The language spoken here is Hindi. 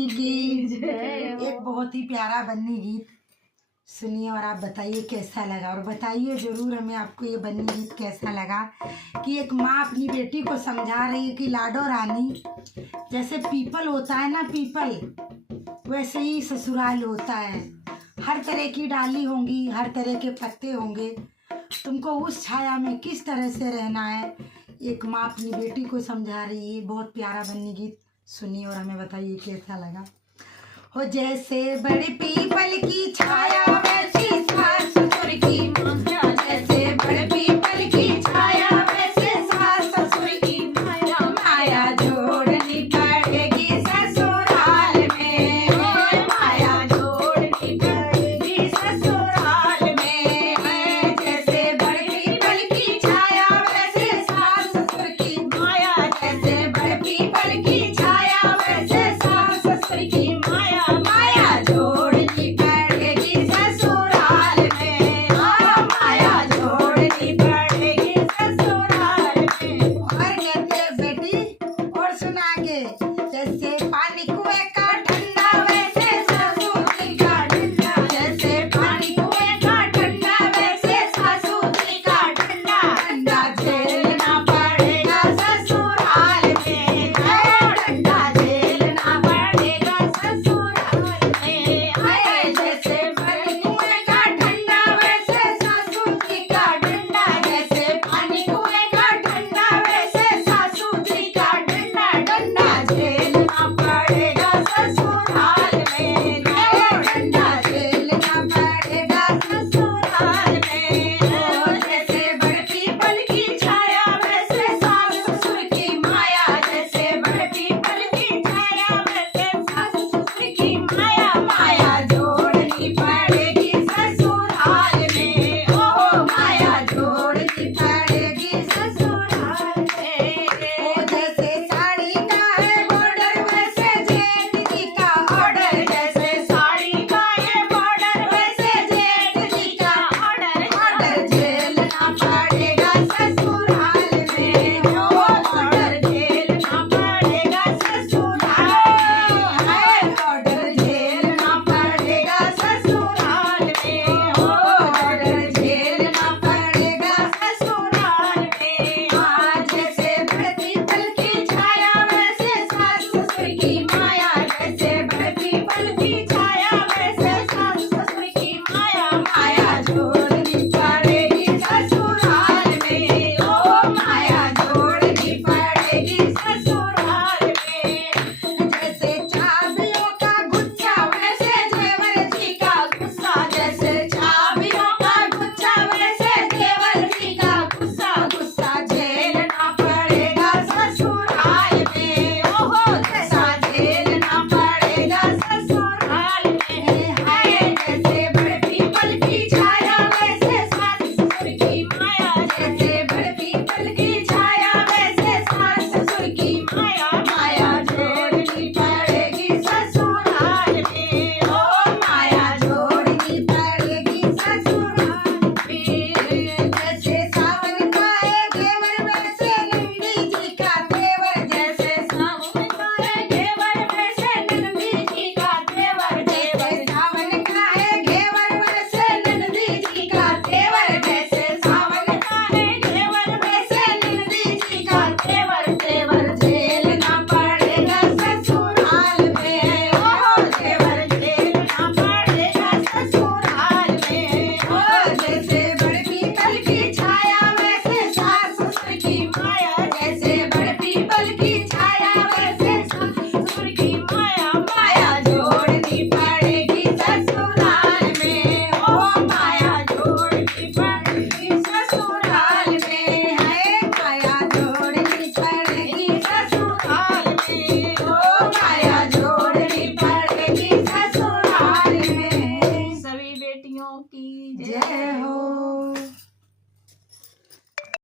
रानी की जय। एक बहुत ही प्यारा बन्नी गीत सुनिए और आप बताइए कैसा लगा, और बताइए ज़रूर हमें आपको ये बन्नी गीत कैसा लगा कि एक माँ अपनी बेटी को समझा रही है कि लाडो रानी, जैसे पीपल होता है ना, पीपल वैसे ही ससुराल होता है। हर तरह की डाली होंगी, हर तरह के पत्ते होंगे, तुमको उस छाया में किस तरह से रहना है, एक माँ अपनी बेटी को समझा रही है। बहुत प्यारा बन्नी गीत सुनिए और हमें बताइए कैसा लगा। हो जैसे बड़े पीपल की छाया वैसी सास ससुर की